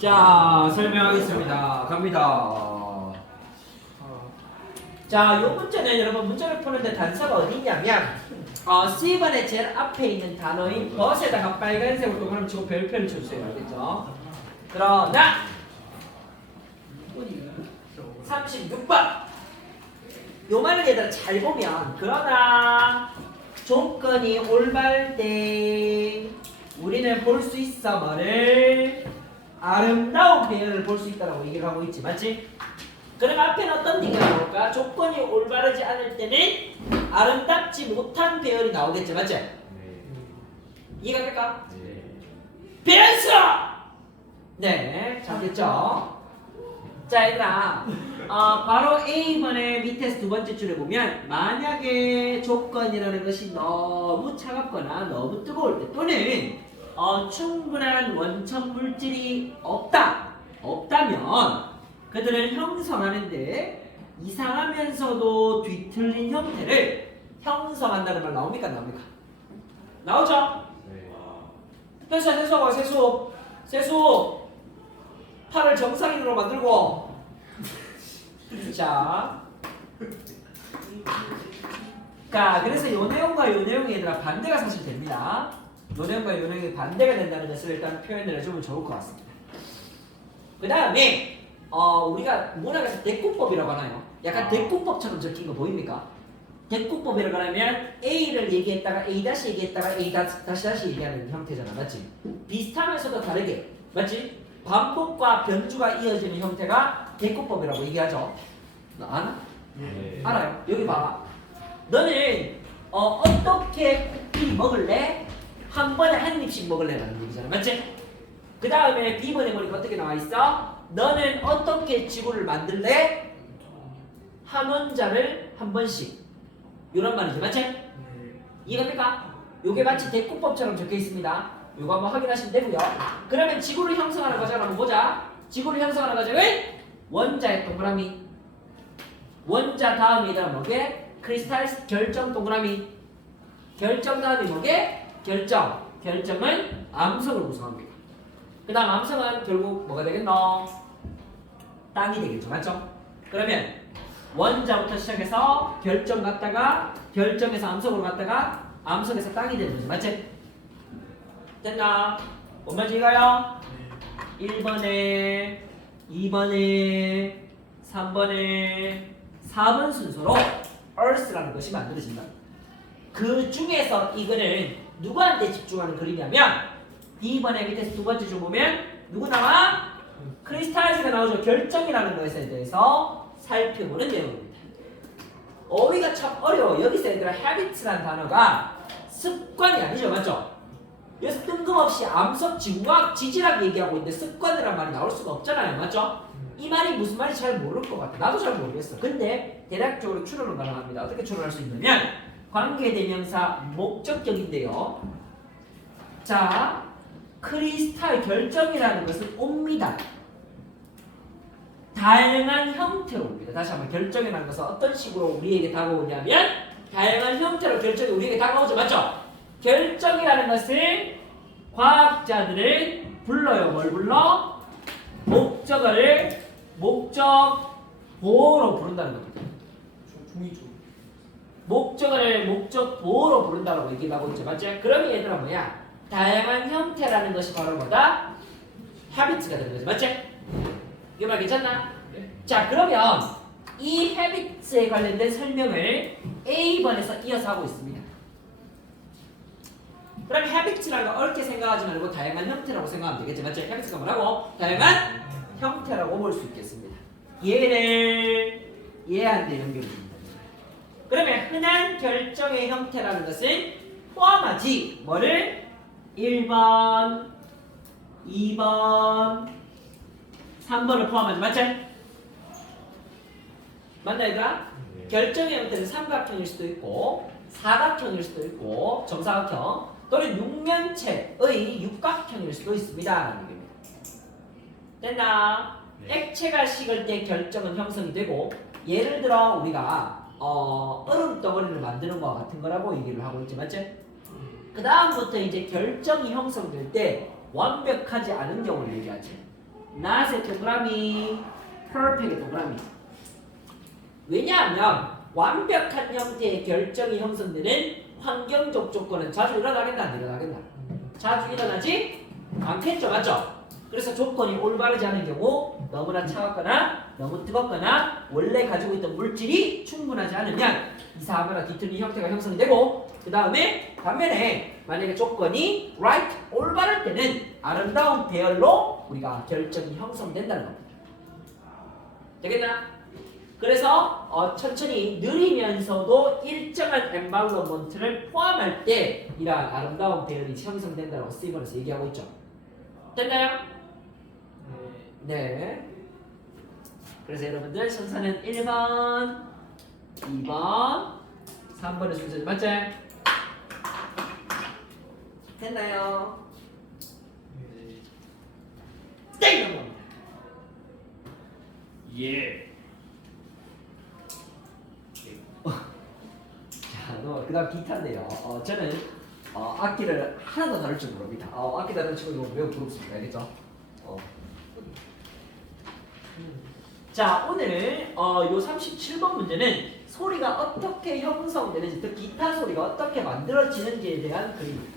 자, 설명하겠습니다. 갑니다. 자, 요 문제는 여러분 문제를 푸는데 단서가 어디 있냐면 C번의 제일 앞에 있는 단어인 벗에다가 빨간색으로 동그라미 치고 별표를 쳐주세요. 알겠죠? 그러나 36번 요 말을 얘들아 잘 보면 그러나 조건이 올바를 우리는 볼 수 있어 뭐를 아름다운 배열을 볼 수 있다고 얘기를 하고 있지 맞지? 그럼 앞에는 어떤 얘기가 나올까? 조건이 올바르지 않을 때는 아름답지 못한 배열이 나오겠지 맞지? 네. 이해가 될까? 네. 배연수! 네, 잘 됐죠? 자 얘들아 바로 A번의 밑에서 두 번째 줄에 보면 만약에 조건이라는 것이 너무 차갑거나 너무 뜨거울 때 또는 충분한 원천 물질이 없다면 그들은 형성하는데 이상하면서도 뒤틀린 형태를 형성한다는 말 나옵니까? 안 나옵니까? 나오죠? 네. 됐어 세수 팔을 정상인으로 만들고 자 그래서 요 내용과 요 내용이 얘들아 반대가 사실 됩니다. 요 내용과 요 내용이 반대가 된다는 것을 일단 표현을 해주면 좋을 것 같습니다. 그 다음에 우리가 문학에서 대꾸법이라고 하나요? 약간 대꾸법처럼 적힌 거 보입니까? 대꾸법이라고 하면 A를 얘기했다가 A 다시 얘기했다가 A 다시 얘기하는 형태잖아 맞지? 비슷하면서도 다르게 맞지? 반복과 변주가 이어지는 형태가 대꾸법이라고 얘기하죠. 너 아나? 네. 알아요. 여기 봐봐. 너는 어떻게 쿠키 먹을래? 한 번에 한 입씩 먹을래라는 얘기잖아. 맞지? 그 다음에 B번에 보니까 어떻게 나와 있어? 너는 어떻게 지구를 만들래? 한 원자를 한 번씩. 이런 말이지. 맞지? 이해갑니까? 요게 마치 대꾸법처럼 적혀 있습니다. 요거 한번 확인하시면 되고요. 그러면 지구를 형성하는 과정을 한번 보자. 지구를 형성하는 과정은 원자의 동그라미. 원자 다음에 얘들아 뭐게? 크리스탈 결정 동그라미. 결정 다음에 뭐게? 결정. 결정은 암석을 구성합니다. 그 다음 암석은 결국 뭐가 되겠노? 땅이 되겠죠. 맞죠? 그러면 원자부터 시작해서 결정 갔다가 결정에서 암석으로 갔다가 암석에서 땅이 되는 거죠. 맞지? 됐나? 뭔 말인지 이거요? 1번에 2번에 3번에 4번 순서로 Earth라는 것이 만들어진다. 그 중에서 이거는 누구한테 집중하는 그림이냐면 2번에 밑에서 두 번째 줄 보면 누구 나와? 크리스탈즈가 나오죠. 결정이라는 것에 대해서 살펴보는 내용입니다. 어휘가 참 어려워. 여기서 얘들아 habits라는 단어가 습관이 아니죠. 맞죠? 여기서 뜬금없이 암석, 지구학, 지질학 얘기하고 있는데 습관이라는 말이 나올 수가 없잖아요. 맞죠? 이 말이 무슨 말인지 잘 모를 것 같아. 나도 잘 모르겠어. 근데 대략적으로 추론은 가능합니다. 어떻게 추론할 수 있냐면 관계대명사 목적격인데요. 자, 크리스탈 결정이라는 것은 옵니다. 다양한 형태로 옵니다. 다시 한번 결정이라는 것은 어떤 식으로 우리에게 다가오냐면 다양한 형태로 결정이 우리에게 다가오죠. 맞죠? 결정이라는 것을 과학자들은 불러요. 뭘 불러? 목적어를 목적 보호로 부른다는 겁니다. 목적어를 목적 보호로 부른다고 얘기하고 있죠. 맞죠? 그러면 얘들아 뭐야? 다양한 형태라는 것이 바로 뭐다? habits가 되는 거죠. 맞지? 이 말 괜찮나? 네. 자 그러면 이 habits에 관련된 설명을 A번에서 이어서 하고 있습니다. 그럼 habits라는 거 얽게 생각하지 말고 다양한 형태라고 생각하면 되겠지. 맞지? habits가 뭐라고? 다양한 형태라고 볼 수 있겠습니다. 얘를 얘한테 연결됩니다. 그러면 흔한 결정의 형태라는 것은 포함하지 뭐를? 1번, 2번, 3번을 포함하지. 맞지? 맞나 얘들아? 네. 결정의 형태는 삼각형일 수도 있고 사각형일 수도 있고 정사각형 또는 육면체의 육각형일 수도 있습니다. 라는 얘기입니다. 됐나? 네. 액체가 식을 때 결정은 형성이 되고 예를 들어 우리가 얼음 덩어리를 만드는 것과 같은 거라고 얘기를 하고 있지. 맞지? 그 다음부터 이제 결정이 형성될 때 완벽하지 않은 경우를 얘기하지. not의 동그라미, perfect의 동그라미. 왜냐하면 완벽한 형태의 결정이 형성되는 환경적 조건은 자주 일어나겠나 안 일어나겠나? 자주 일어나지 않겠죠, 맞죠? 그래서 조건이 올바르지 않은 경우 너무나 차갑거나 너무 뜨겁거나 원래 가지고 있던 물질이 충분하지 않으면 이상하거나 뒤틀린 형태가 형성이 되고 그 다음에 반면에 만약에 조건이 right, 올바를 때는 아름다운 배열로 우리가 결정이 형성된다는 겁니다. 되겠나? 그래서 천천히 느리면서도 일정한 environment를 포함할 때 이러한 아름다운 배열이 형성된다고 스티븐에서 얘기하고 있죠. 됐나요? 네. 그래서 여러분들 순서는 1번, 2번, 3번의 순서죠. 맞지? 됐나요? 땡! 예. 자, 그 다음 기타인데요. 저는 악기를 하나도 다룰 줄 모릅니다. 악기 다루는 친구도 매우 부럽습니다. 알겠죠? 자, 오늘 요 37번 문제는 소리가 어떻게 형성되는지, 즉 기타 소리가 어떻게 만들어지는지에 대한 그림입니다.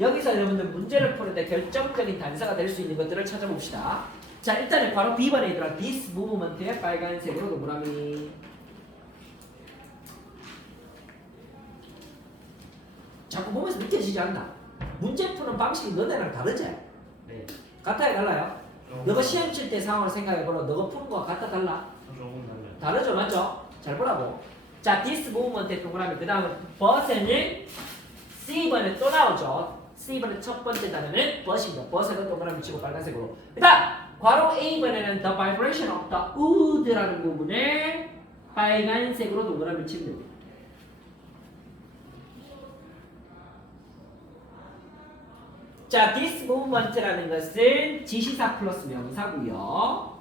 여기서 여러분들 문제를 푸는 데 결정적인 단서가 될 수 있는 것들을 찾아봅시다. 자, 일단은 바로 B번에 있더라. This movement의 빨간색으로 동그라미. 자꾸 보면서 느껴지지 않나? 문제 푸는 방식이 너네랑 다르지? 네. 같아요, 달라요? 너가 시험 칠 때 상황을 생각해보라. 너가 푸는 거와 같아, 달라? 조금 달라요. 다르죠, 맞죠? 잘 보라고. 자, this movement의 동그라미. 그 다음에 but은 C번에 또 나오죠. C번의 첫 번째 단어는 but입니다. but에도 동그라미 치고 빨간색으로. 그 다음 괄호 A번에는 the vibration of the wood라는 부분에 빨간색으로 동그라미 치면 됩니다. 자, this movement라는 것은 지시사 플러스 명사고요.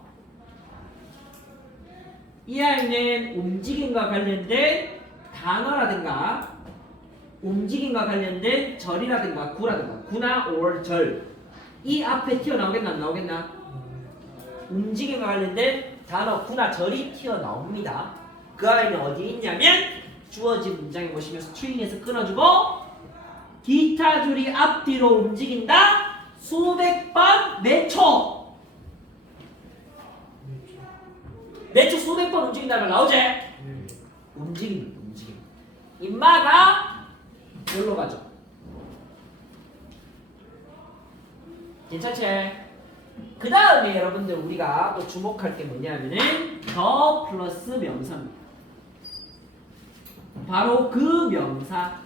이 아이는 움직임과 관련된 단어라든가 움직임과 관련된 절이라든가 구라든가 구나 or 절 이 앞에 튀어나오겠나 안 나오겠나? 움직임과 관련된 단어 구나 절이 튀어나옵니다. 그 아이는 어디에 있냐면 주어진 문장에 보시면 스트링에서 끊어주고 기타 줄이 앞뒤로 움직인다. 수백 번 매초. 매초 수백 번 움직인다는 말 나오지? 움직임. 인마가 여기로 가죠. 괜찮지? 그 다음에 여러분들 우리가 또 주목할 게 뭐냐면은 더 플러스 명사입니다. 바로 그 명사.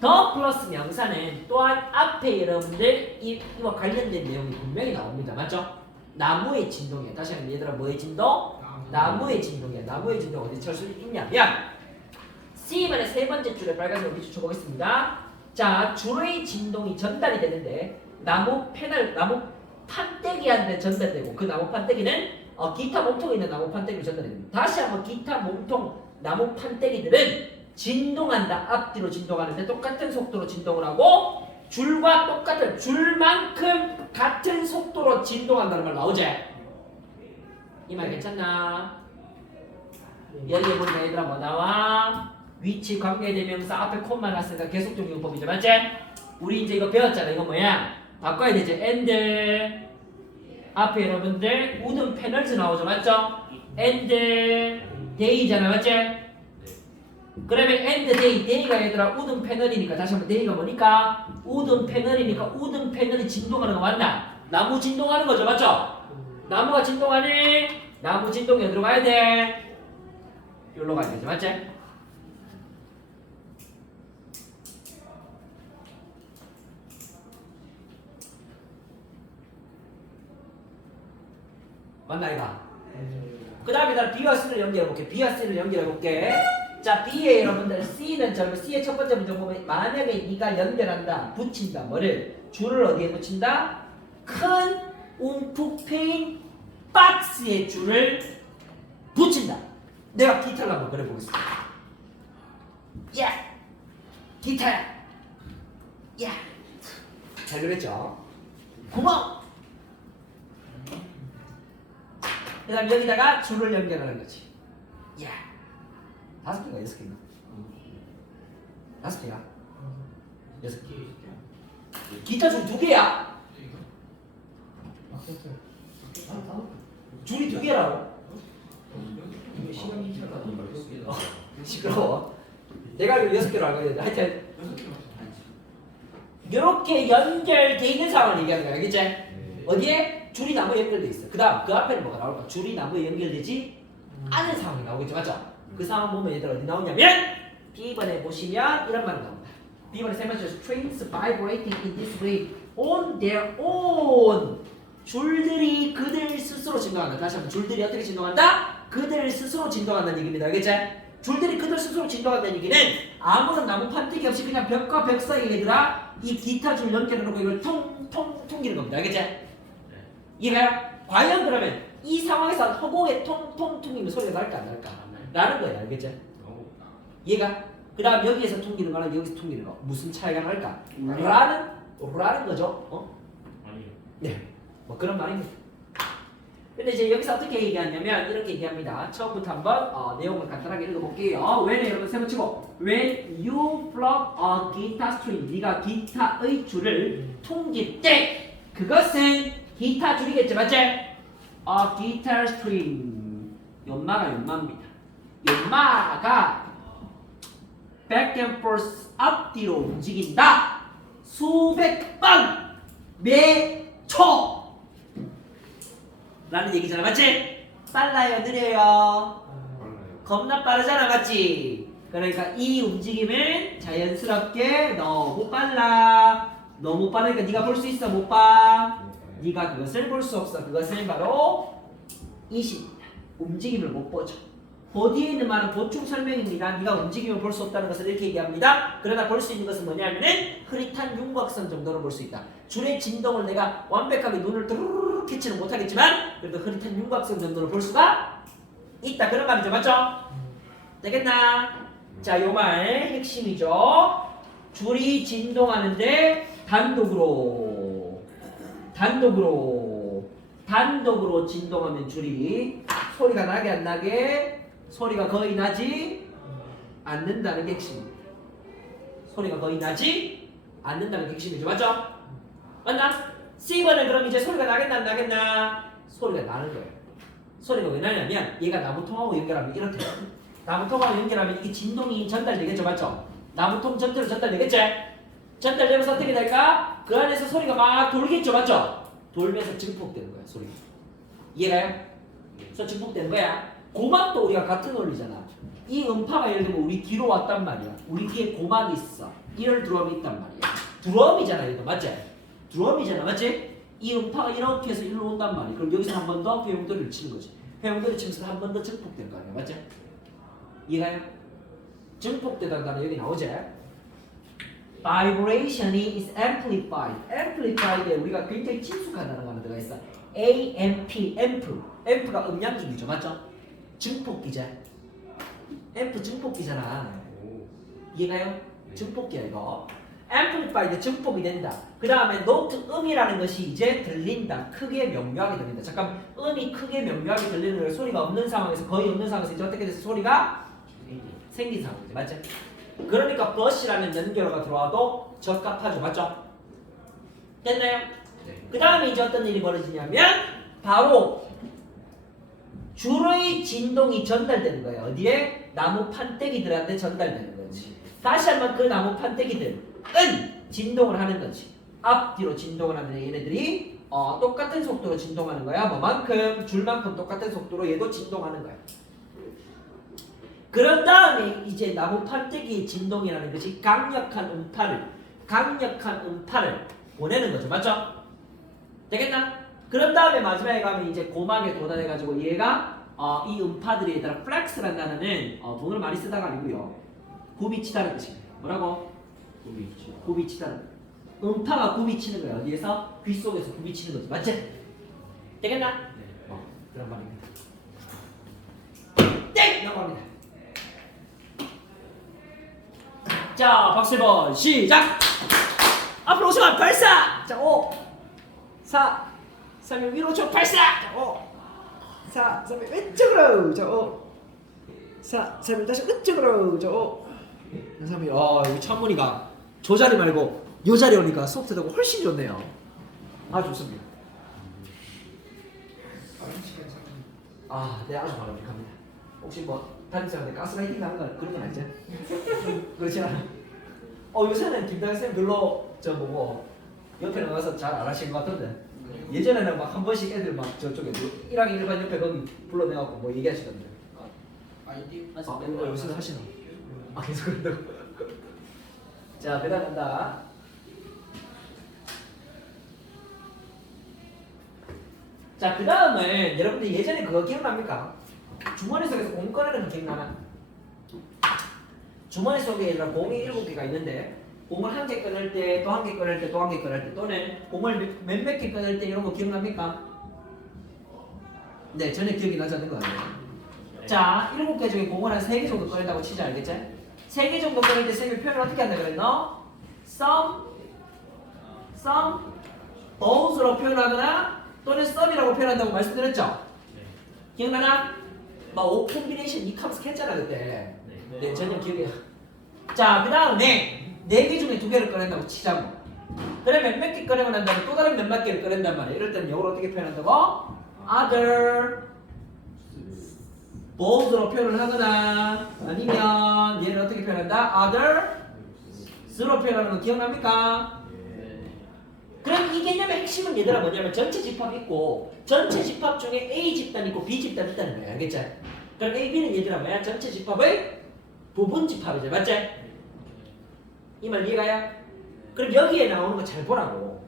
더 플러스 명사는 또한 앞에 여러분들 이와 관련된 내용이 분명히 나옵니다. 맞죠? 나무의 진동이야. 다시 한번 얘들아 뭐의 진동? 나무의 진동이야. 나무의 진동 어디 찰 수 있냐면 C번의 세 번째 줄에 빨간색으로 비춰보겠습니다. 자, 줄의 진동이 전달이 되는데 나무 판때기한테 전달되고 그 나무 판때기는 기타 몸통에 있는 나무 판때기로 전달됩니다. 다시 한번 기타 몸통 나무 판때기들은 진동한다. 앞뒤로 진동하는데 똑같은 속도로 진동을 하고 줄과 똑같은 줄만큼 같은 속도로 진동한다는 말 나오지? 이 말 괜찮나? 여기에 보니까 얘들아 뭐 나와? 위치 관계대명사 앞에 콤마 났으니까 계속적 용법이죠. 맞지? 우리 이제 이거 배웠잖아. 이거 뭐야? 바꿔야 되지. and 앞에 여러분들 우든 패널즈 나오죠. 맞죠? and day잖아. 맞지? 그러면 and day가 얘들아 우든 패널이니까 다시 한번 day가 뭐니까? 우든 패널이니까 우든 패널이 진동하는 거 맞나? 나무 진동하는 거죠. 맞죠? 나무가 진동하니 나무 진동이 어디로 가야 돼? 여기로 가야 되지. 맞지? 맞나 이가? 그 다음에 난 B와 C를 연결해볼게. B와 C를 연결해볼게. 자, B의 여러분들 C는 C의 첫 번째 문제 보면 만약에 네가 연결한다, 붙인다, 뭐를? 줄을 어디에 붙인다? 큰 움푹 패인 박스에 줄을 붙인다. 내가 기타를 한번 그려보겠습니다. 야! 기타야! 야! 잘 그랬죠? 구멍! 그 다음 여기다가 줄을 연결하는 거지. 야, 5개가 6개인가? 5개야? 6개. 기타 줄 2개야. 줄이 2개라고. 시끄러워. 내가 알기로 6개로 알고 있는데 하여튼 이렇게 연결돼 있는 상황을 얘기하는 거야. 알겠지? 어디에? 줄이 나무에 연결돼 있어. 그 다음 그 앞에는 뭐가 나올까? 줄이 나무에 연결되지 않은 상황이 나오겠죠. 맞죠? 그 상황 보면 얘들 어디 나오냐면 B번에 보시면 이런 말이 나옵니다. B번에 세 번째 strings vibrating in this way on their own. 줄들이 그들 스스로 진동한다. 다시 한번 줄들이 어떻게 진동한다? 그들 스스로 진동한다는 얘기입니다. 알겠지? 줄들이 그들 스스로 진동한다는 얘기는 아무런 나무 판때기 없이 그냥 벽과 벽 사이에 얘들아 이 기타 줄 연결해놓고 이걸 통통 통기는 겁니다. 알겠지? 이해가요? 과연 그러면 이 상황에서 허공에 통통 퉁기면 소리가 날까 안 날까? 라는 거예요. 알겠지? 이해가? 그 다음 여기에서 퉁기는 거랑 여기서 퉁기는 거 무슨 차이가 날까? 라는 거죠. 어? 아니요. 네. 뭐 그런 말입니다. 근데 이제 여기서 어떻게 얘기하냐면 이렇게 얘기합니다. 처음부터 한번 내용을 간단하게 읽어볼게요. when에 여러분 세번 치고 when you plug a guitar string 네가 기타의 줄을 퉁길 때 그것은 기타 줄이겠죠. 맞지? a guitar string 연마가 연마입니다. 연마가 back and forth 앞뒤로 움직인다. 수백 번 매초 라는 얘기잖아. 맞지? 빨라요? 느려요? 겁나 빠르잖아. 맞지? 그러니까 이 움직임은 자연스럽게 너무 빨라. 너무 빠르니까 네가 볼 수 있어? 못 봐? 네가 그것을 볼 수 없어. 그것은 바로 이십니다. 움직임을 못 보죠. 보디에 있는 말은 보충 설명입니다. 네가 움직임을 볼 수 없다는 것을 이렇게 얘기합니다. 그러나 볼 수 있는 것은 뭐냐면은 흐릿한 윤곽선 정도로 볼 수 있다. 줄의 진동을 내가 완벽하게 눈을 드르르르 캐치는 못하겠지만 그래도 흐릿한 윤곽선 정도로 볼 수가 있다. 그런 말이죠. 맞죠? 되겠나? 자, 요 말 핵심이죠. 줄이 진동하는데 단독으로 진동하면 줄이 소리가 나게 안 나게? 소리가 거의 나지 않는다는 게 핵심입니다. 소리가 거의 나지 않는다는 게 핵심이죠. 맞죠? 맞나? C번은 그럼 이제 소리가 나겠나 안 나겠나? 소리가 나는 거예요. 소리가 왜 나냐면 얘가 나무통하고 연결하면 이렇대요. 나무통하고 연결하면 이게 진동이 전달되겠죠. 맞죠? 나무통 전체로 전달되겠지? 전달되면서 어떻게 될까? 그 안에서 소리가 막 돌겠죠. 맞죠? 돌면서 증폭되는 거야. 소리가. 이해가요? 그래서 증폭되는 거야. 고막도 우리가 같은 원리잖아. 이 음파가 예를 들면 우리 뒤로 왔단 말이야. 우리 뒤에 고막이 있어. 이럴 드럼이 있단 말이야. 드럼이잖아. 이거 맞지? 드럼이잖아. 맞지? 이 음파가 이렇게 해서 일로 온단 말이야. 그럼 여기서 한 번 더 회용도리를 치는 거지. 회용도리 치면서 한 번 더 증폭되는 거 아니야. 맞지? 이해가요? 증폭되다는 단어 여기 나오지? Vibration is amplified. amplified에 우리가 굉장히 친숙한 단어가 하나 들어가 있어. AMP, amp가 음량기기죠. 맞죠? 증폭기자. 앰프 증폭기잖아. 이해가요? 증폭기야 이거. amplified 증폭이 된다. 그 다음에 노트 음이라는 것이 이제 들린다. 크게 명료하게 들린다. 잠깐 음이 크게 명료하게 들리는 걸 소리가 없는 상황에서 거의 없는 상황에서 이제 어떻게 돼서 소리가 생긴 상황이죠. 맞죠? 그러니까 버시라는 연결어가 들어와도 적합하죠. 맞죠? 됐나요? 네. 그 다음에 이제 어떤 일이 벌어지냐면 바로 줄의 진동이 전달되는 거예요. 어디에? 나무 판때기들한테 전달되는 거지. 다시 한번 그 나무 판때기들은 진동을 하는 거지. 앞뒤로 진동을 하는 얘네들이 똑같은 속도로 진동하는 거야. 뭐만큼? 줄만큼 똑같은 속도로 얘도 진동하는 거야. 그런 다음에 이제 나무 판때기의 진동이라는 것이 강력한 음파를 보내는 거죠. 맞죠? 되겠나? 그런 다음에 마지막에 가면 이제 고막에 도달해가지고 얘가 이 음파들이 얘들아 플렉스라는 단어는 돈을 많이 쓰다가 아니고요. 굽이치다는 뜻입니다. 뭐라고? 굽이치다는. 음파가 굽이치는 거야. 어디에서? 귀 속에서 굽이치는 거지. 맞지? 되겠나? 네. 그런 말입니다. 땡! 넘어갑니다. 자, 박수 1번 시작! 앞으로 오시면 발사! 자, 5 4 3 6 1 5초 발사! 자, 5 4, 3일 왼쪽으로 자 5, 4, 3일 다시 왼쪽으로 자 5, 3일 이 천문이가 저 자리 말고 요 자리 오니까 수업 되고 훨씬 좋네요. 아 좋습니다. 네 아주 바람직합니다. 혹시 뭐 담임쌤한테 가스라이팅 나는 거 그런 건 아니죠? 그렇지 않아? 요새는 김다현 쌤 별로 저 뭐고 옆에 나가서 잘 안 하시는 것 같던데. 예전에는 막 한 번씩 애들 막 저쪽에 1학년 1반 옆에 거기 불러내갖고 뭐 얘기하시던데. 요새는 하시나? 계속 그런다고? 자, 그다음 간다. 자, 그 다음은 여러분들 예전에 그거 기억납니까? 주머니 속에서 공 꺼내는 거 기억나나? 주머니 속에 공이 7개가 있는데 공을 한 개 꺼낼 때, 또 한 개 꺼낼 때, 또 한 개 꺼낼 때, 또는 공을 몇몇 개 꺼낼 때 이런 거 기억납니까? 네, 전에 기억이 나지 않는 거 아니에요? 자, 7개 중에 공을 한 3개 정도 꺼낸다고 치자, 알겠지? 3개 정도 꺼낼 때 3개 표현을 어떻게 한다 그랬노? some, bows로 표현하거나 또는 some이라고 표현한다고 말씀드렸죠? 기억나나? 막 O 콤비네이션 이카면서 했잖아 그때. 네, 전혀 기억이 나. 자, 그 다음에 4개 중에 2개를 꺼낸다고 치자고. 그러면 몇 개 꺼내고 난 다음에 또 다른 몇몇 개를 꺼낸단 말이야. 이럴 때는 이걸 어떻게 표현한다고? other bows로 표현을 하거나 아니면 얘를 어떻게 표현한다? others로 표현하는 거 기억납니까? 그럼 이 개념의 핵심은 얘들아 뭐냐면 전체 집합 있고 전체 집합 중에 A 집단 있고 B 집단 있다는 거야. 알겠지? 그럼 A, B는 얘들아 뭐야? 전체 집합의 부분 집합이죠. 맞지? 이 말 이해가요? 그럼 여기에 나오는 거 잘 보라고.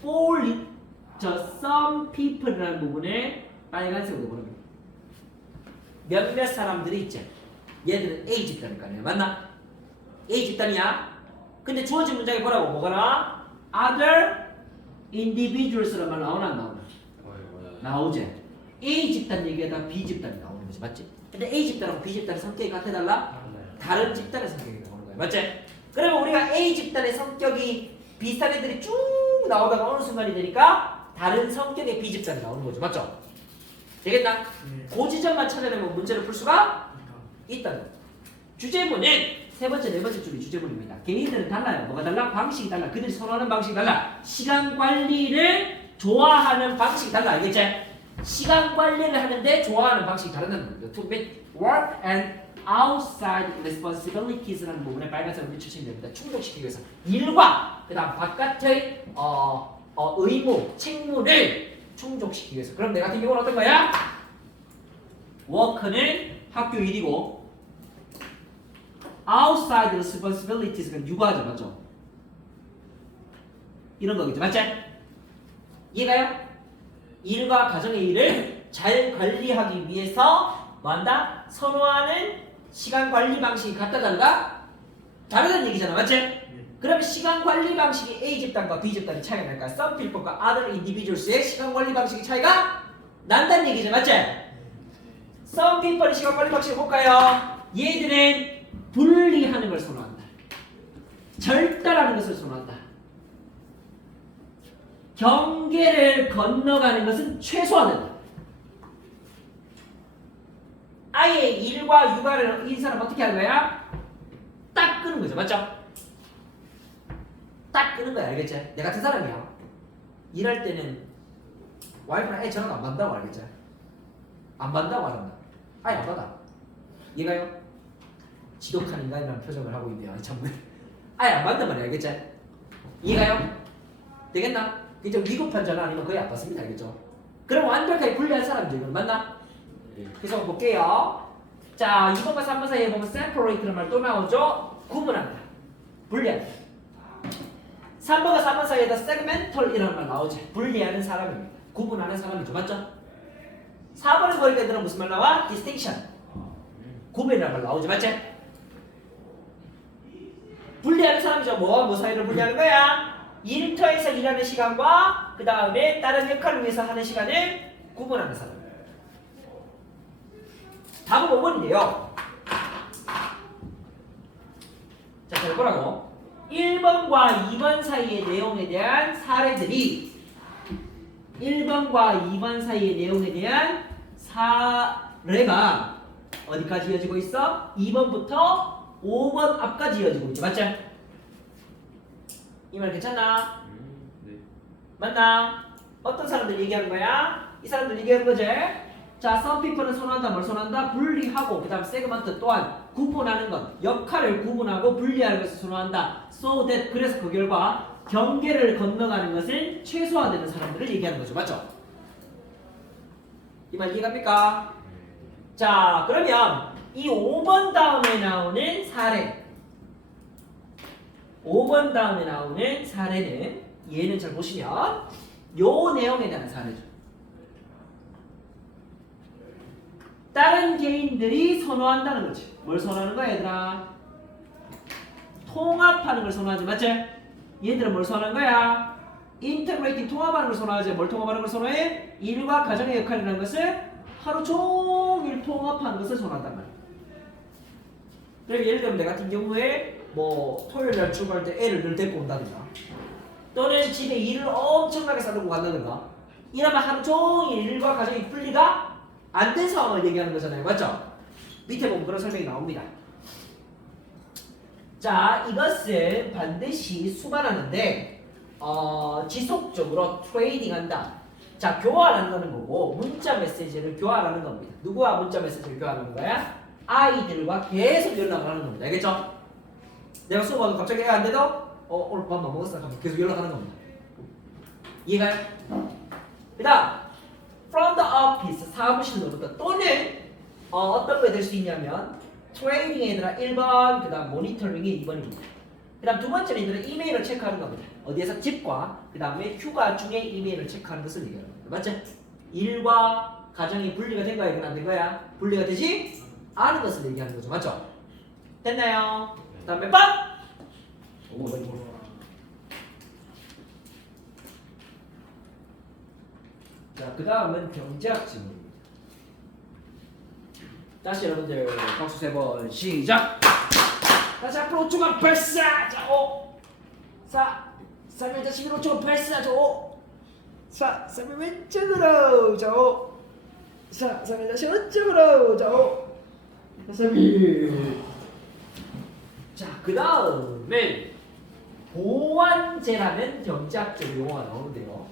for some people이라는 부분에 빨간색으로 보는 거야. 몇몇 사람들이 있지. 얘들은 A 집단일 거 아니야. 맞나? A 집단이야. 근데 주어진 문장에 보라고. 뭐가 나와? other individuals라는 말 나오나 안 나오나? 나오지. A 집단 얘기하다 B 집단이 나오는 거지. 맞지? 근데 A 집단하고 B 집단의 성격이 같아달라? 다른 집단의 성격이 나오는 거야. 맞지? 그러면 우리가 A 집단의 성격이 비슷한 애들이 쭉 나오다가 어느 순간이 되니까 다른 성격의 B 집단이 나오는 거죠. 맞죠? 되겠나? 그 지점만 찾아내면 문제를 풀 수가 있다는 거야. 주제문은 세 번째, 네 번째 줄이 주제문입니다. 개인들은 달라요. 뭐가 달라? 방식이 달라. 그들이 선호하는 방식이 달라. 시간 관리를 좋아하는 방식이 달라. 알겠지? 시간 관리를 하는데 좋아하는 방식이 다르다는 겁니다. To meet work and outside responsibilities라는 부분에 빨간색으로 비추시면 됩니다. 충족시키기 위해서 일과 그 다음 바깥의 의무, 책무를 충족시키기 위해서. 그럼 내 같은 경우는 어떤 거야? work는 학교 일이고 outside responsibilities는 육아죠. 맞죠? 이런 거겠죠. 맞지? 이해가요? 일과 가정의 일을 잘 관리하기 위해서 뭐한다? 선호하는 시간 관리 방식이 같다 달라? 다르다는 얘기잖아. 맞지? 그러면 시간 관리 방식이 A 집단과 B 집단이 차이가 날까? Some people과 other individuals의 시간 관리 방식이 차이가 난다는 얘기죠. 맞지? Some people의 시간 관리 방식을 볼까요? 얘들은 분리하는 걸 선호한다. 절단하는 것을 선호한다. 경계를 건너가는 것은 최소화된다. 아예 일과 육아를 이 사람 어떻게 하는 거야? 딱 끄는 거죠. 맞죠? 딱 끄는 거야. 알겠지? 내 같은 사람이야. 일할 때는 와이프랑 아예 전화가 안 받는다고. 알겠지? 안 받는다고 말한다. 아예 안 받아. 얘가요? 지독한 인간이라는 표정을 하고 있네요. 참. 아예 안 받는 말이야. 알겠지? 이해가요? 되겠나? 이제 위급한 전화 아니면 거의 안 받습니다. 알겠죠? 그럼 완벽하게 분리할 사람이죠. 이건 맞나? 그래서 한번 볼게요. 자, 2번과 3번 사이에 보면 separate라는 말 또 나오죠? 구분한다. 분리한다. 3번과 4번 사이에다 segmental이라는 말 나오죠? 분리하는 사람입니다. 구분하는 사람이죠. 맞죠? 4번을 보니까 얘들은 무슨 말 나와? distinction. 구분이라는 말 나오죠. 맞지? 분리하는 사람이죠. 뭐와 뭐 사이를 분리하는 거야? 일터에서 일하는 시간과 그 다음에 다른 역할을 위해서 하는 시간을 구분하는 사람. 답은 5번인데요. 자, 잘 보라고. 1번과 2번 사이의 내용에 대한 사례들이 1번과 2번 사이의 내용에 대한 사례가 어디까지 이어지고 있어? 2번부터 5번 앞까지 이어지고 있죠. 맞죠? 이 말 괜찮나? 네. 맞나? 어떤 사람들 얘기하는 거야? 이 사람들 얘기하는 거지? 자, some people은 선호한다. 뭘 선호한다? 분리하고 그 다음 세그먼트 또한 구분하는 것, 역할을 구분하고 분리하는 것을 선호한다. So that 그래서 그 결과 경계를 건너가는 것을 최소화되는 사람들을 얘기하는 거죠. 맞죠? 이 말 이해갑니까? 자, 그러면 이 5번 다음에 나오는 사례 5번 다음에 나오는 사례는 얘는 잘 보시면 요 내용에 대한 사례죠. 다른 개인들이 선호한다는 거지. 뭘 선호하는 거야 얘들아? 통합하는 걸 선호하지. 맞지? 얘들은 뭘 선호하는 거야? 인터그레이팅 통합하는 걸 선호하지. 뭘 통합하는 걸 선호해? 일과 가정의 역할이라는 것을 하루 종일 통합하는 것을 선호한단 말이야. 그럼 예를 들면 내 같은 경우에 뭐 토요일날 출발할 때 애를 늘 데리고 온다든가 또는 집에 일을 엄청나게 싸들고 간다든가 이러면 하루 종일 일과 가정이 분리가 안 된 상황을 얘기하는 거잖아요. 맞죠? 밑에 보면 그런 설명이 나옵니다. 자, 이것은 반드시 수반하는데 지속적으로 트레이딩한다. 자, 교환한다는 거고 문자 메시지를 교환하는 겁니다. 누구와 문자 메시지를 교환하는 거야? 아이들과 계속 연락을 하는 겁니다. 알겠죠? 내가 수업하고 갑자기 애가 안 돼도 오늘 밥 뭐 먹었어? 하면 계속 연락하는 겁니다. 이해가요? 그 다음 from the office 사무실로부터 또는 어떤 거에 될 수 있냐면 트레이닝 얘들아 1번 그 다음 모니터링이 2번입니다. 그 다음 두 번째는 얘들은 이메일을 체크하는 겁니다. 어디에서 집과 그 다음에 휴가 중에 이메일을 체크하는 것을 얘기하는 겁니다. 맞죠? 일과 가정이 분리가 된 거야 이건 안 된 거야? 분리가 되지 않은 것을 얘기하는 거죠. 맞죠? 됐나요? 그 다음 몇 번? 5번입니다. 자, 그 다음은 경제학 질문입니다. 다시 여러분들 박수 3번 시작! 다시 앞으로 5초간 발사! 자, 5 4 3일 다시 5초간 발사! 자, 5 4 3일 왼쪽으로! 자, 5 4 3일 다시 왼쪽으로! 자, 5 3일 자, 그 다음은 보완제라는 경제학적 용어가 나오는데요.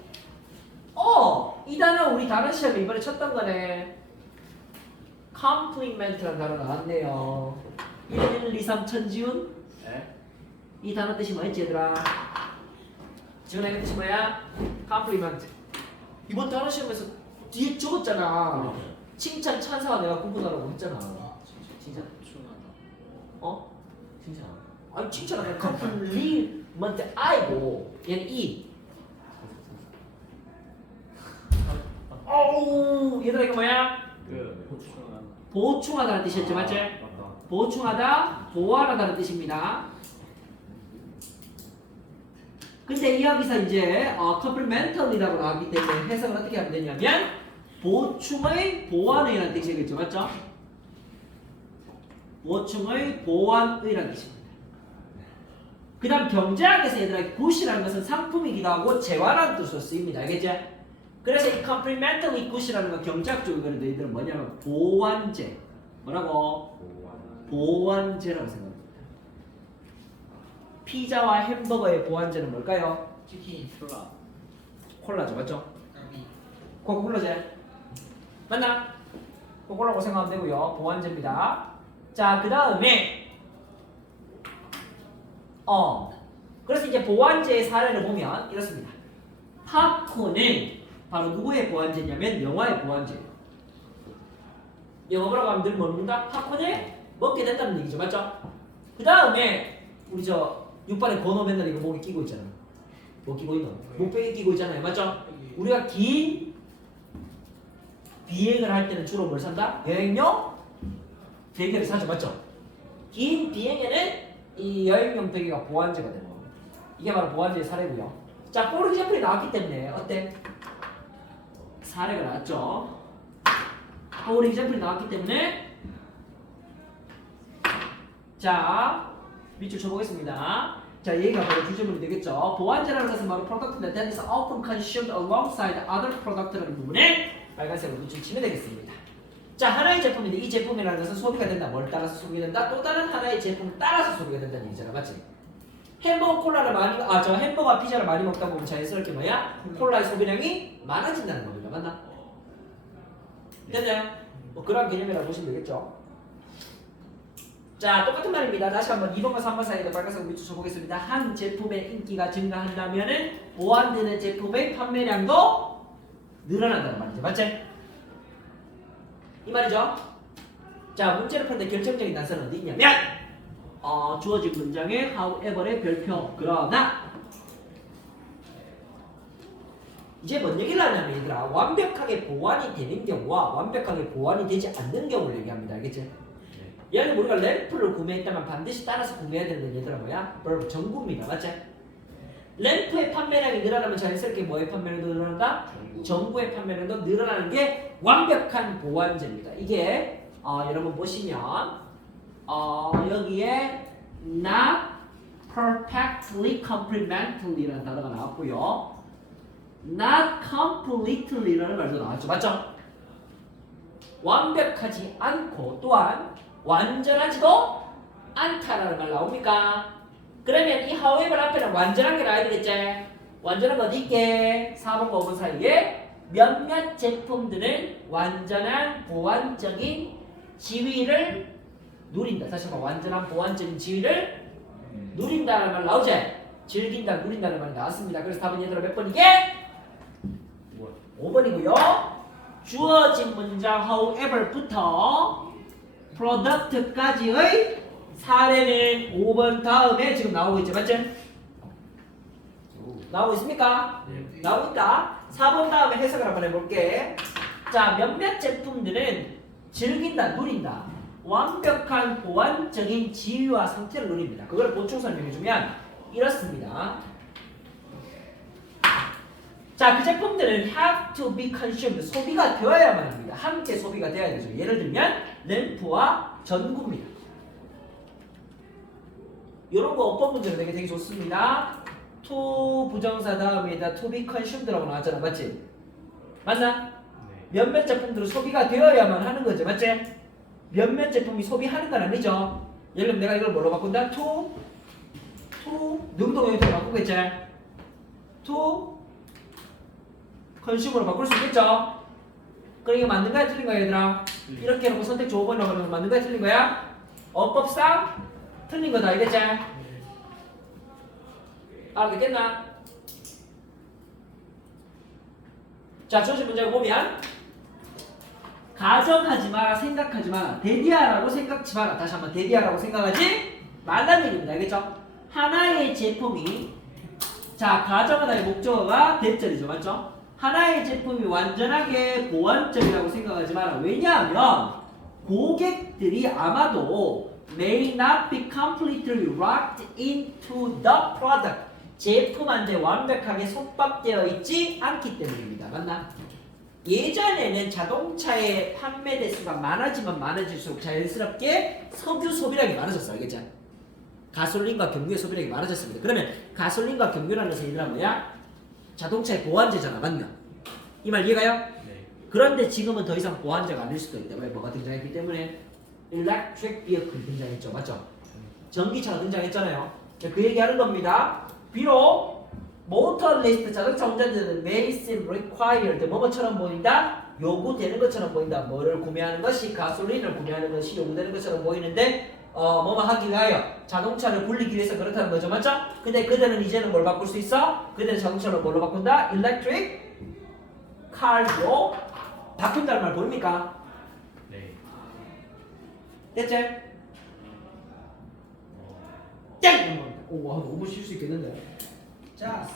이 단어 우리 단어 시험에 이번에 쳤던 거네. compliment라는 단어 나왔네요. 1, 2, 3 천지훈. 네. 이 단어 뜻이 뭐였지 얘들아? 지훈아 이 뜻이 뭐야? compliment. 이번 단어 시험에서 뒤에 적었잖아. 칭찬 찬사와 내가 구분하라고 했잖아. 칭찬 추천한다. 어? 칭찬. 아니 칭찬은 compliment I고 얘는 E. 어우 얘들아 이거 뭐야? 추천한다. 보충하다는 뜻이었죠. 맞지? 맞다. 보충하다, 보완하다는 뜻입니다. 근데 여기서 이제 complemental이라고 나왔기 때문에 해석을 어떻게 하면 되냐면 보충의 보완의라는 뜻이겠죠. 맞죠? 보충의 보완의라는 뜻입니다. 그 다음 경제학에서 얘들아 굿이라는 것은 상품이기도 하고 재화라는 뜻으로 쓰입니다. 알겠지? 그래서 이 complementally good이라는 건 경제학 쪽이거든. 너희들은 뭐냐면 보완제. 뭐라고? 보완제라고 생각합니다. 피자와 햄버거의 보완제는 뭘까요? 치킨 콜라. 콜라죠. 맞죠? 코카콜라제. 맞나? 코카콜라고 생각하면 되고요. 보완제입니다. 자, 그 다음에 그래서 이제 보완제의 사례를 보면 이렇습니다. 팝콘은 바로 누구의 보완제냐면 영화의 보완제예요. 영화 보라고 하면 늘 먹는다? 팝콘을 먹게 된다는 얘기죠. 맞죠? 그 다음에 우리 저 6반에 번호 맨날 이거 목에 끼고 있잖아. 뭐 끼고 있노? 목베개 끼고 있잖아요. 맞죠? 우리가 긴 비행을 할 때는 주로 뭘 산다? 여행용 베개를 사죠. 맞죠? 긴 비행에는 이 여행용 베개가 보완제가 되는 겁니다. 이게 바로 보완제의 사례고요. 자, 포르 샘플이 나왔기 때문에 어때? 사례가 나왔죠. 포르 example이 나왔기 때문에 자 밑줄 쳐보겠습니다. 자, 얘가 바로 주제문이 되겠죠. 보완제라는 것은 바로 product that is often consumed alongside other product라는 부분에 빨간색으로 붙이면 되겠습니다. 자, 하나의 제품인데 이 제품이라는 것은 소비가 된다. 뭘 따라서 소비가 된다? 또 다른 하나의 제품을 따라서 소비가 된다는 얘기잖아. 맞지? 햄버거 콜라를 많이 햄버거 피자를 많이 먹다 보면 자연스럽게 뭐야? 콜라의 소비량이 많아진다는 겁니다. 맞나? 됐나요? 뭐 그런 개념이라고 보시면 되겠죠. 자, 똑같은 말입니다. 다시 한번 2번과 3번 사이에 빨간색 밑줄 보겠습니다. 한 제품의 인기가 증가한다면은 보완되는 제품의 판매량도 늘어난다는 말이죠. 맞지? 이 말이죠. 자, 문제를 푸는데 결정적인 단서는 어디 있냐면 주어진 문장에 however의 별표 그러나 이제 뭔 얘기를 하냐면 얘들아 완벽하게 보완이 되는 경우와 완벽하게 보완이 되지 않는 경우를 얘기합니다. 알겠지? 예를 들어 우리가 램프를 구매했다면 반드시 따라서 구매해야 되는 얘들아 뭐야? 바로 전구입니다. 맞지? 램프의 판매량이 늘어나면 자연스럽게 뭐의 판매량도 늘어난다? 전구의 판매량도 늘어나는 게 완벽한 보완제입니다. 이게 여러분 보시면 여기에 not perfectly complementary라는 단어가 나왔고요. not completely라는 말도 나왔죠. 맞죠? 완벽하지 않고 또한 완전하지도 않다라는 말 나옵니까? 그러면 이 however 앞에는 완전한 게 나와야 되겠지? 완전한 거 어디 있게? 4번과 5번 사이에 몇몇 제품들은 완전한 보완적인 지위를 누린다. 다시 한번 완전한 보완적인 지위를 누린다는 말 나오지? 즐긴다, 누린다는 말이 나왔습니다. 그래서 답은 얘들아 몇 번이게? 5번이고요. 주어진 문장 however부터 product까지의 사례는 5번 다음에 지금 나오고 있죠. 맞지? 나오고 있습니까? 네. 나오고 있다. 4번 다음에 해석을 한번 해볼게. 자, 몇몇 제품들은 즐긴다, 누린다. 완벽한 보완적인 지위와 상태를 누립니다. 그걸 보충 설명해주면 이렇습니다. 자, 그 제품들은 have to be consumed. 소비가 되어야만 합니다. 함께 소비가 되어야 되죠. 예를 들면 램프와 전구입니다. 이런 거 어법 문제로 내게 되게 좋습니다. to 부정사 다음에다 to be consumed라고 나왔잖아. 맞지? 맞나? 몇몇 제품들은 소비가 되어야만 하는 거죠. 맞지? 몇몇 제품이 소비하는 건 아니죠. 예를 들면 내가 이걸 뭐로 바꾼다? to 능동형태로 바꾸겠지? to consumer로 바꿀 수 있겠죠? 그럼 이거 맞는 거야? 틀린 거야 얘들아? 이렇게 해놓고 선택 조 5번이라고 하면 맞는 거야? 틀린 거야? 어법상 틀린 거다. 알겠지? 알겠겠나? 자, 주어진 문제를 보면 가정하지 마라, 생각하지 마라, 대디하라고 생각지 마라. 다시 한번 대디하라고 생각하지 말라는 얘기입니다. 알겠죠? 하나의 제품이 자, 가정하다의 목적어가 대절이죠. 맞죠? 하나의 제품이 완전하게 보완적이라고 생각하지 마라. 왜냐하면 고객들이 아마도 may not be completely locked into the product. 제품 안에 완벽하게 속박되어 있지 않기 때문입니다. 맞나? 예전에는 자동차의 판매 대수가 많아지면 많아질수록 자연스럽게 석유 소비량이 많아졌어. 알겠죠? 가솔린과 경유의 소비량이 많아졌습니다. 그러면 가솔린과 경유라는 것은 얘들아 뭐야? 자동차의 보완제잖아. 맞나? 이 말 이해가요? 네. 그런데 지금은 더 이상 보완제가 아닐 수도 있다. 왜? 뭐가 등장했기 때문에 electric vehicle 등장했죠. 맞죠? 전기차가 등장했잖아요. 그 얘기하는 겁니다. 비록 모터리스트 자동차 운전자들은 may seem required 뭐뭐처럼 보인다? 요구되는 것처럼 보인다. 뭐를 구매하는 것이 가솔린을 구매하는 것이 요구되는 것처럼 보이는데 뭐뭐 하기 위하여 자동차를 굴리기 위해서 그렇다는 거죠. 맞죠? 근데 그들은 이제는 뭘 바꿀 수 있어? 그들은 자동차를 뭘로 바꾼다? electric car로 바꾼다는 말 보입니까? 네. 됐지? 땡! 오, 와, 너무 쉴 수 있겠는데. 자,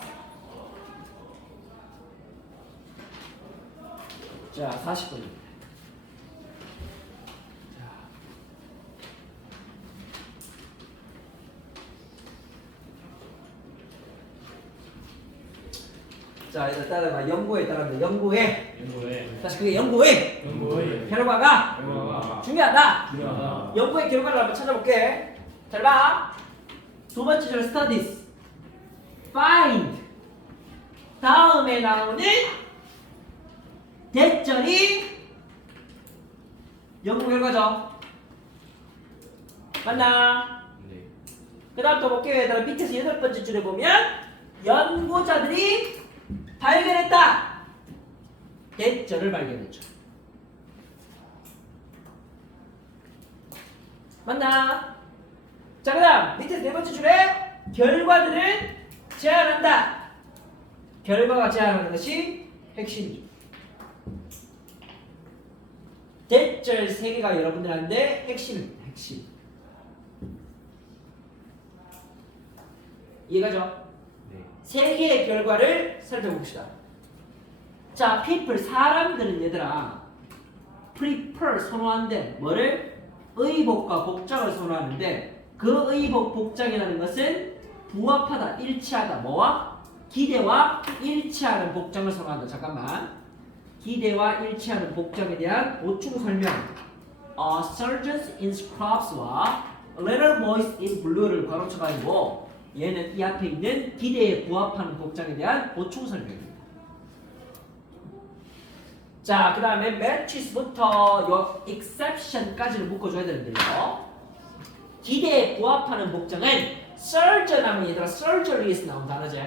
40분입니다. 자, 일단 따라봐. 연구에 따라봐. 연구해. 다시 그게 연구해. 결과가 중요하다. 연구의 결과를 한번 찾아볼게. 잘 봐. 두 번째 줄 studies. find. 다음에 나오는 대절이 연구 결과죠. 맞나? 네. 그 다음 또 볼게요. 얘들아 밑에서 여덟 번째 줄에 보면 연구자들이 발견했다. 대절을 발견했죠. 맞나? 자, 그 다음 밑에 네 번째 줄에 결과들은 제안한다. 결과가 제안하는 것이 핵심이죠. 대절 세 개가 여러분들한테 핵심입니다. 핵심. 이해가죠? 네. 세 개의 결과를 살펴봅시다. 자, people 사람들은 얘들아 prefer 선호한대. 뭐를? 의복과 복장을 선호하는데 그 의복 복장이라는 것은 부합하다, 일치하다. 뭐와? 기대와 일치하는 복장을 선호한다. 잠깐만. 기대와 일치하는 복장에 대한 보충 설명. Sergeants in scrubs와 little boys in blue를 괄호쳐가 아니고 얘는 이 앞에 있는 기대에 부합하는 복장에 대한 보충 설명입니다. 자, 그 다음에 matches부터 요 exception까지를 묶어줘야 되는데요. 기대에 부합하는 복장은 surgeon 하면 얘들아 surgery에서 나온 단어지.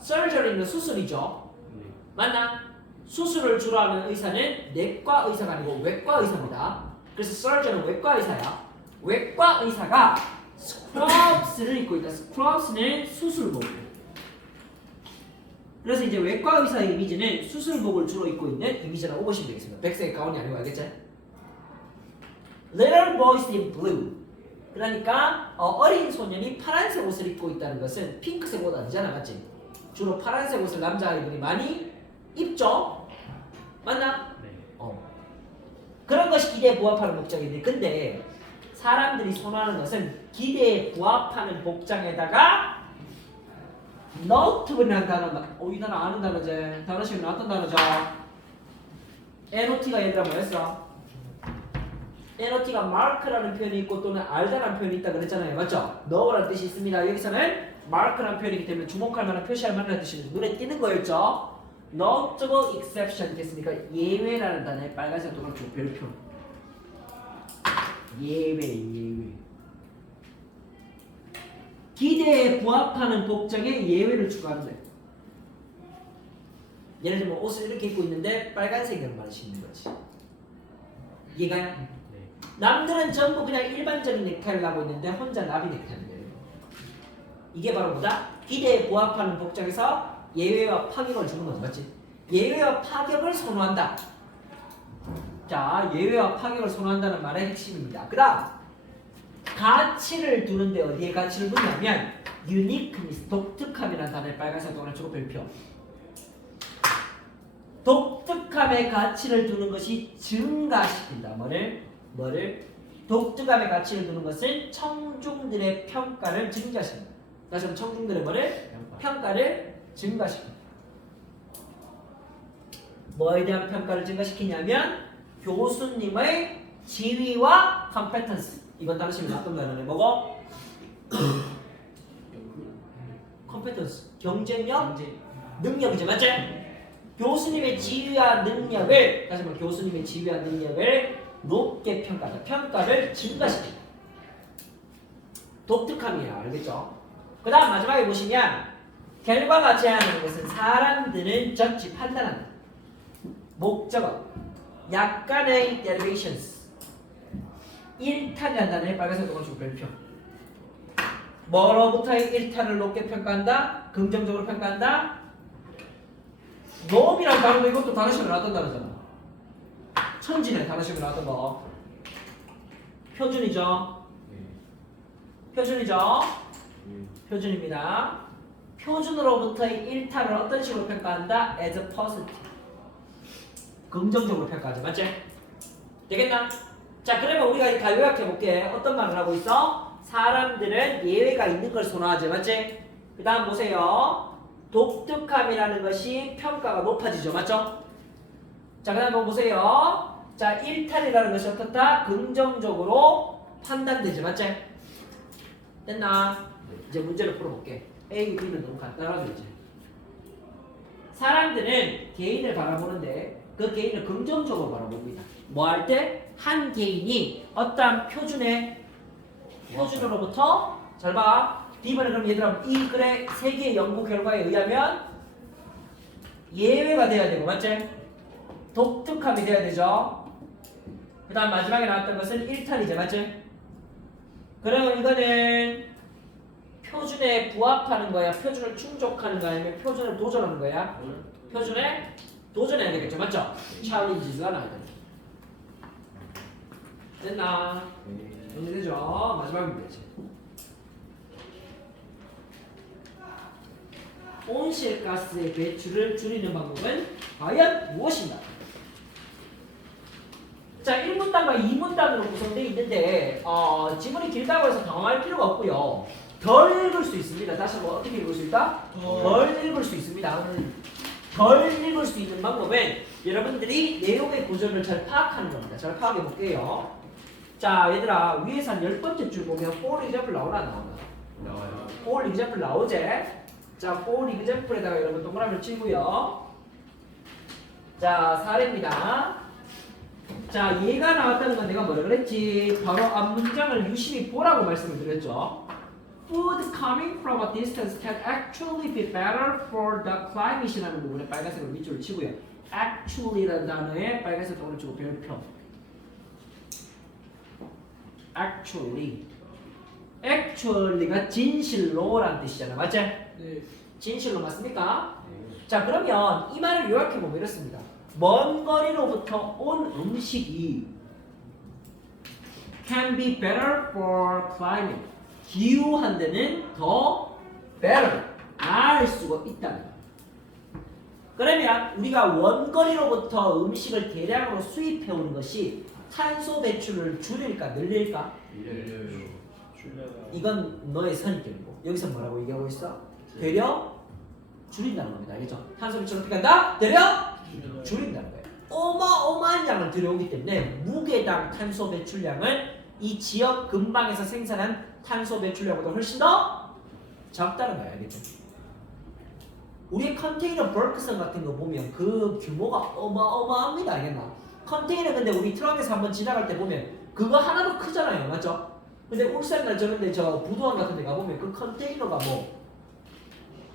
surgery는 수술이죠. 네. 맞나? 수술을 주로 하는 의사는 내과 의사가 아니고 외과 의사입니다. 그래서 surgeon은 외과 의사야. 외과 의사가 scrubs를 입고 있다. scrubs는 수술복. 그래서 이제 외과 의사의 이미지는 수술복을 주로 입고 있는 이미지라고 보시면 되겠습니다. 백색 가운이 아니고 알겠지? Little boys in blue. 그러니까 어린 소년이 파란색 옷을 입고 있다는 것은 핑크색 옷 아니잖아, 맞지? 주로 파란색 옷을 남자아이들이 많이 입죠? 맞나? 네. 그런 것이 기대에 부합하는 복장인데 근데 사람들이 선호하는 것은 기대에 부합하는 복장에다가 note이라는 단어, 이 단어 아는 단어지. 단어 시험에 나왔던 단어죠. NOT가 얘들아 뭐였어? NOT가 mark라는 표현이 있고 또는 알다라는 표현이 있다 그랬잖아요. 맞죠? know라는 뜻이 있습니다. 여기서는 mark라는 표현이기 때문에 주목할 만한, 표시할 만한 뜻이 눈에 띄는 거였죠. notable exception 됐으니까 예외라는 단어에 빨간색 동그랗게 별표. 예외. 기대에 부합하는 복장에 예외를 추가하는 거예요. 예를 들면 옷을 이렇게 입고 있는데 빨간색이라는 말을 신는 거지. 이해가요? 네. 남들은 전부 그냥 일반적인 넥타이를 하고 있는데 혼자 나비 넥타이를 해요. 이게 바로 뭐다? 기대에 부합하는 복장에서 예외와 파격을 주는 거죠. 맞지? 예외와 파격을 선호한다. 자, 예외와 파격을 선호한다는 말의 핵심입니다. 그 다음 가치를 두는데 어디에 가치를 두냐면 uniqueness, 독특함이라는 단어에 빨간색 동그랗게 주고 별표. 독특함의 가치를 두는 것이 증가시킨다. 뭐를? 독특함의 가치를 두는 것은 청중들의 평가를 증가시킨다. 다시 한번 청중들의 뭐를? 평가를 증가시킨다. 뭐에 대한 평가를 증가시키냐면 교수님의 지위와 컴페턴스. 이번 단어 시험에 나왔던 단어는 뭐고? 컴페턴스. 경쟁력? 능력이죠. 맞지? 교수님의 지위와 능력을, 다시 한번 교수님의 지위와 능력을 높게 평가하다. 평가를 증가시킨다. 독특함이에요. 알겠죠? 그 다음 마지막에 보시면 결과가 제안하는 것은 사람들은 적지 판단한다. 목적어. 약간의 derivations. 일탈이라는 단어에 빨간색 동그랗게 별표. 뭐로부터의 일탈을 높게 평가한다? 긍정적으로 평가한다? 놈이란 단어도 이것도 단어 시험에 나왔던 단어잖아. 천진에 단어 시험에 나왔던 거. 표준이죠. 표준이죠. 표준입니다. 표준으로부터의 일탈을 어떤 식으로 평가한다? as a positive. 긍정적으로 평가하죠. 맞지? 되겠나? 자, 그러면 우리가 다 요약해 볼게. 어떤 말을 하고 있어? 사람들은 예외가 있는 걸 선호하지. 맞지? 그 다음 보세요. 독특함이라는 것이 평가가 높아지죠. 맞죠? 자, 그 다음 한번 보세요. 자, 일탈이라는 것이 어떻다? 긍정적으로 판단되지. 맞지? 됐나? 이제 문제를 풀어볼게. A, B는 너무 간단하죠 이제. 사람들은 개인을 바라보는데 그 개인을 긍정적으로 바라봅니다. 뭐 할 때? 한 개인이 어떠한 표준으로부터 잘 봐. B번에 그럼 얘들아 이 글의 세 개의 연구 결과에 의하면 예외가 돼야 되고 맞지? 독특함이 돼야 되죠. 그 다음 마지막에 나왔던 것은 일탈이죠 맞지? 그러면 이거는 표준에 부합하는 거야? 표준을 충족하는 거야? 아니면 표준을 도전하는 거야? 표준에 도전해야 되겠죠 맞죠? 챌린지가 나와야 돼. 됐나? 정리되죠? 마지막이면 되지. 온실가스의 배출을 줄이는 방법은 과연 무엇인가? 자, 1문단과 2문단으로 구성되어 있는데 지문이 길다고 해서 당황할 필요가 없고요. 덜 읽을 수 있습니다. 다시 한번 어떻게 읽을 수 있다? 덜 읽을 수 있습니다. 덜 읽을 수 있는 방법은 여러분들이 내용의 구조를 잘 파악하는 겁니다. 잘 파악해 볼게요. 자, 얘들아 위에서 한 10번째 줄 보면 for example 나오나 안 나오나? 나와요. for example 나오지? 자, for example에다가 여러분 동그라미를 치고요. 자, 사례입니다. 자, 얘가 나왔다는 건 내가 뭐라 그랬지? 바로 앞 문장을 유심히 보라고 말씀을 드렸죠. Food coming from a distance can actually be better for the climate이라는 부분에 빨간색으로 밑줄을 치고요. actually라는 단어에 빨간색 동그라미 치고 별표. actually가 진실로라는 뜻이잖아, 맞지? 네. 진실로 맞습니까? 자, 그러면 이 말을 요약해 보면 이렇습니다. 먼 거리로부터 온 음식이 can be better for climate. 기후한 데는 더 better, 나을 수가 있다는 거예요. 그러면 우리가 원거리로부터 음식을 대량으로 수입해 오는 것이 탄소 배출을 줄일까 늘릴까? 줄여요. 이건 너의 선입견이고 여기서 뭐라고 얘기하고 있어? 되려 줄인다는 겁니다. 알겠죠? 탄소 배출을 어떻게 한다? 되려 줄인다는 거예요. 어마어마한 양을 들여오기 때문에 무게당 탄소 배출량은 이 지역 근방에서 생산한 탄소 배출량보다 훨씬 더 적다는 거예요. 알겠죠? 우리의 컨테이너 벌크선 같은 거 보면 그 규모가 어마어마합니다. 알겠나? 컨테이너 근데 우리 트럭에서 한번 지나갈 때 보면 그거 하나도 크잖아요. 맞죠? 근데 울산이나 저런데 저 부두항 같은 데 가보면 그 컨테이너가 뭐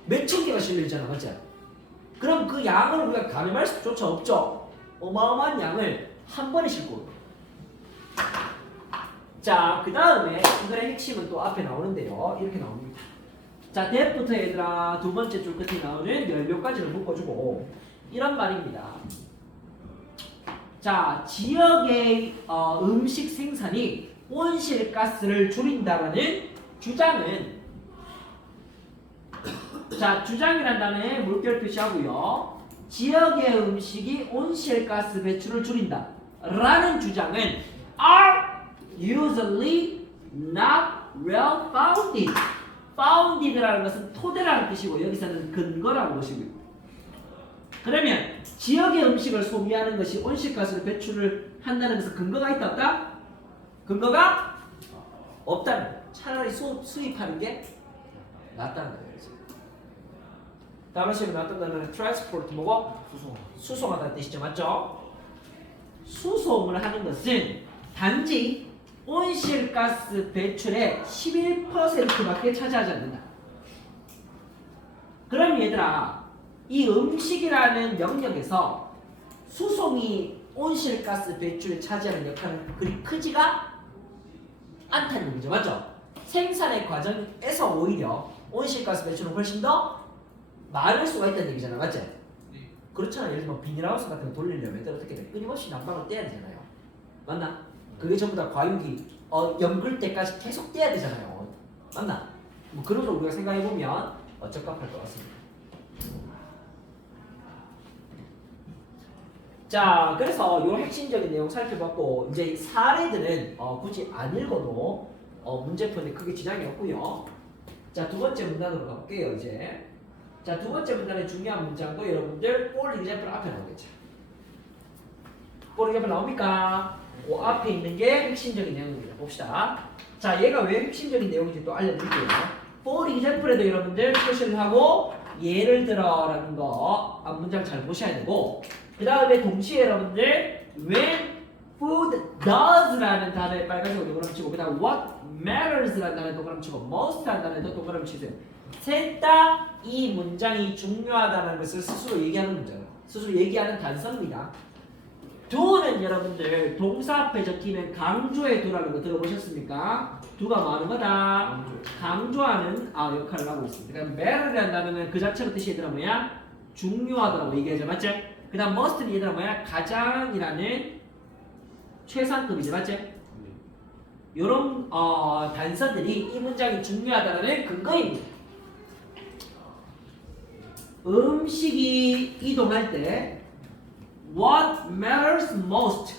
몇천 개가 실려있잖아. 맞지? 그럼 그 양을 우리가 가늠할 수조차 없죠. 어마어마한 양을 한 번에 싣고. 자, 그 다음에 이거의 핵심은 또 앞에 나오는데요. 이렇게 나옵니다. 자, that부터 얘들아 두 번째 줄 끝에 나오는 연료까지를 묶어주고 이런 말입니다. 자, 지역의 음식 생산이 온실가스를 줄인다라는 주장은 자, 주장이란 단어에 물결 표시하고요. 지역의 음식이 온실가스 배출을 줄인다 라는 주장은 are usually not well founded. founded라는 것은 토대라는 뜻이고 여기서는 근거라는 것이고요. 그러면 지역의 음식을 소비하는 것이 온실가스를 배출을 한다는 것은 근거가 있다 없다? 근거가 없다는 거예요. 차라리 수입하는 게 낫다는 거예요. 다음 시간에 나왔던 단어는 transport 뭐고? 수송하다는 뜻이죠. 맞죠? 수송을 하는 것은 단지 온실가스 배출의 11%밖에 차지하지 않는다. 그럼 얘들아 이 음식이라는 영역에서 수송이 온실가스 배출에 차지하는 역할은 그리 크지가 않다는 얘기죠. 맞죠? 생산의 과정에서 오히려 온실가스 배출은 훨씬 더 많을 수가 있다는 얘기잖아. 맞지? 네. 그렇잖아. 예를 들면 비닐하우스 같은 거 돌리려면 어떻게 돼? 끊임없이 난방을 떼야 되잖아요. 맞나? 그게 전부 다 과육이 연글 때까지 계속 떼야 되잖아요. 맞나? 뭐 그런 걸 우리가 생각해 보면 적합할 것 같습니다. 자, 그래서 이 핵심적인 내용 살펴봤고 이제 사례들은 굳이 안 읽어도 문제풀이에 크게 지장이 없고요. 자, 두 번째 문단으로 가볼게요. 이제 자, 두 번째 문단의 중요한 문장도 여러분들 for example 앞에 나오겠죠. for example 나옵니까? 그 앞에 있는 게 핵심적인 내용입니다. 봅시다. 자, 얘가 왜 핵심적인 내용인지 또 알려드릴게요. for example에도 여러분들 표시를 하고 예를 들어라는 거 문장 잘 보셔야 되고 그 다음에 동시에 여러분들 when food does라는 단어에 빨간색으로 동그라미 치고 그 다음 what matters라는 단어에 동그라미 치고 most라는 단어에도 동그라미 치세요. 셋 다 이 문장이 중요하다는 것을 스스로 얘기하는 문장이에요. 스스로 얘기하는 단서입니다. do는 여러분들 동사 앞에 적히면 강조의 do라는 거 들어보셨습니까? do가 뭐 하는 거다? 강조하는 역할을 하고 있습니다. 그러니까 matter이라는 단어는 그 자체로 뜻이 얘들아 뭐야? 중요하다고 얘기하죠. 맞지? 그 다음 must는 얘들아 뭐야? 가장이라는 최상급이지. 맞지? 요런 단서들이 이 문장이 중요하다는 근거입니다. 음식이 이동할 때 What matters most?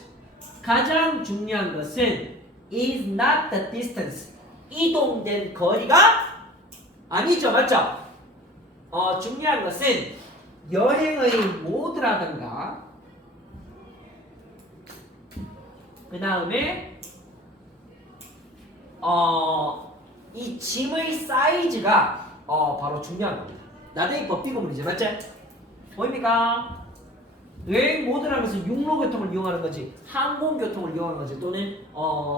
가장 중요한 것은 is not the distance. 이동된 거리가 아니죠. 맞죠? 중요한 것은 여행의 모드라든가 그 다음에 이 짐의 사이즈가 바로 중요한 겁니다. 나대기 법비구문이죠. 맞지? 보입니까? 여행 모드라는 것은 육로교통을 이용하는 거지 항공교통을 이용하는 거지 또는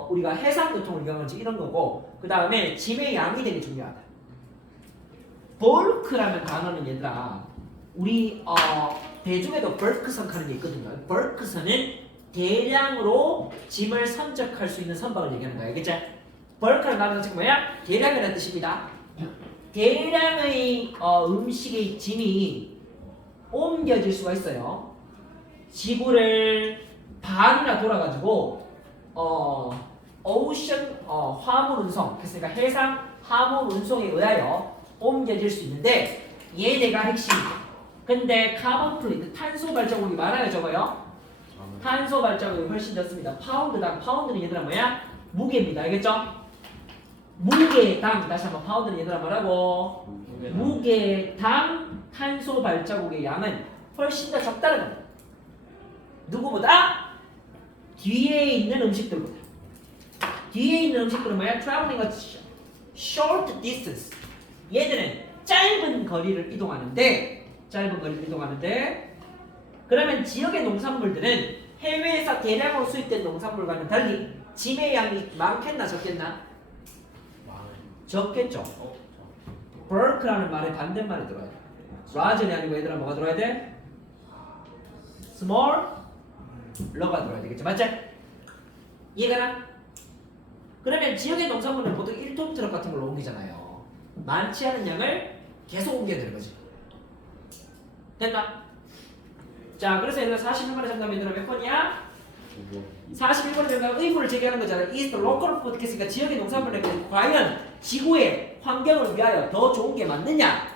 우리가 해상교통을 이용하는 거지 이런 거고 그 다음에 짐의 양이 되게 중요하다. 벌크라는 단어는 얘들아 우리 대중에도 벌크선 하는 게 있거든요. 벌크선은 대량으로 짐을 선적할 수 있는 선박을 얘기하는 거야. 알겠지? 벌크라는 단어는 지금 뭐야? 대량이라는 뜻입니다. 대량의 음식의 짐이 옮겨질 수가 있어요. 지구를 반이나 돌아가지고 오션 화물 운송, 그러니까 해상 화물 운송에 의하여 옮겨질 수 있는데 얘네가 핵심이에요. 근데 카본 플레이트 탄소 발자국이 많아요, 적어요? 탄소 발자국이 훨씬 적습니다. 파운드당 파운드는 얘들아 뭐야? 무게입니다. 알겠죠? 무게당 다시 한번 파운드는 얘들아 뭐라고? 무게당 탄소 발자국의 양은 훨씬 더 적다는 겁니다. 누구보다? 뒤에 있는 음식들보다. 뒤에 있는 음식들은 뭐야? Traveling a short distance. 얘들은 짧은 거리를 이동하는데 그러면 지역의 농산물들은 해외에서 대량으로 수입된 농산물과는 달리 짐의 양이 많겠나 적겠나? 적겠죠. bulk라는 말에 반대말이 들어야 돼. large이 아니고 얘들아 뭐가 들어야 돼? small 러가 들어야 되겠죠. 맞지? 이해가나? 그러면 지역의 농산물은 보통 1톤 트럭 같은 걸로 옮기잖아요. 많지 않은 양을 계속 옮겨야 되는 거지. 됐나? 자, 그래서 얘들아 41번의 정답이 얘들아 몇 번이야? 41번의 정답은 의무를 제기하는 거잖아. is the local food. 그러니까 지역의 농산물에게 과연 지구의 환경을 위하여 더 좋은 게 맞느냐?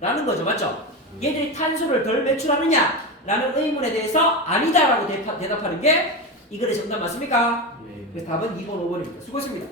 라는 거죠. 맞죠? 얘들이 탄소를 덜 배출하느냐? 라는 의문에 대해서 아니다라고 대답하는 게 이 글의 정답 맞습니까? 그래서 답은 2번, 5번입니다. 수고했습니다.